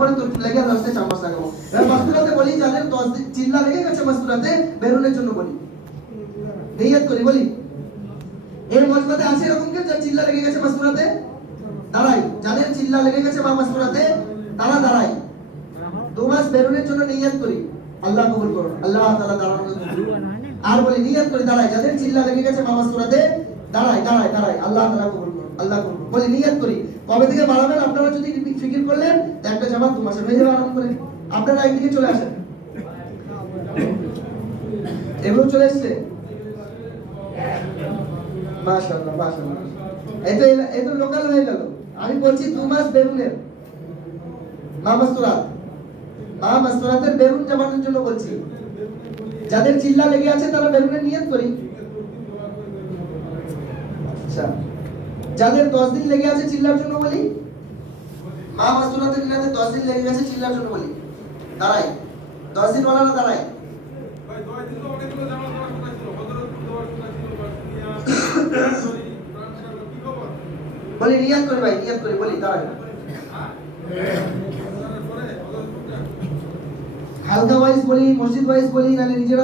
পরে তোর লেগে 10 থেকে 4 মাস লাগাবো। এবার মাসতুরাতে বলি যাদের 10 দিন চিল্লা লেগে গেছে মাসতুরাতে বেরোনোর জন্য বলি, নিয়ত করি বলি। এর মজবাতে আছে এরকম কেউ যার চিল্লা লেগে গেছে মাসতুরাতে দাঁড়াই, যাদের চিল্লা লেগে গেছে বা মাসতুরাতে তারা দাঁড়াই, 2 মাস বেরোনোর জন্য নিয়ত করি, আল্লাহ কবুল করুন, আল্লাহ তাআলা দাঁড়ানো। আর বলি নিয়ত করি দাঁড়াই, যাদের চিল্লা লেগে গেছে বা মাসতুরাতে দাঁড়াই দাঁড়াই দাঁড়াই, আল্লাহ তাআলা কবুল করুন, আল্লাহ কবুল করুন। বলি নিয়ত করি কবে থেকে বাড়াবেন আপনারা যদি ফিকির করলেন একটা জামাত 2 মাসে হয়ে যাবে আরাম করে। আপনারা একদিকে চলে আসেন, এগুলো চলে এসছে মাশাআল্লাহ মাশাআল্লাহ। এই তো লোকাল হয়ে গেল। আমি বলছি 2 মাস বেরুনের মা মাসতুরাতের বেরুন জামাতের জন্য বলছি, যাদের চিল্লা লেগে আছে তারা বেরুনের নিয়ত করি। আচ্ছা, যাদের 10 দিন লেগে আছে চিল্লার জন্য বলি, মা মাসতুরাতের দিনাতে 10 দিন লেগে গেছে চিল্লার জন্য বলি, দাঁড়াই 10 দিন ওলা না দাঁড়াই ভাই 10 দিন তো অনেকগুলো জামা করা ছিল, হযরত দোয়া ছিল, কি খবর বলি নিয়ত করি ভাই, নিয়ত করি বলি দাঁড়াই। হালকা ওয়াইজ বলি, মসজিদ ওয়াইজ বলি, নালে নিজেরা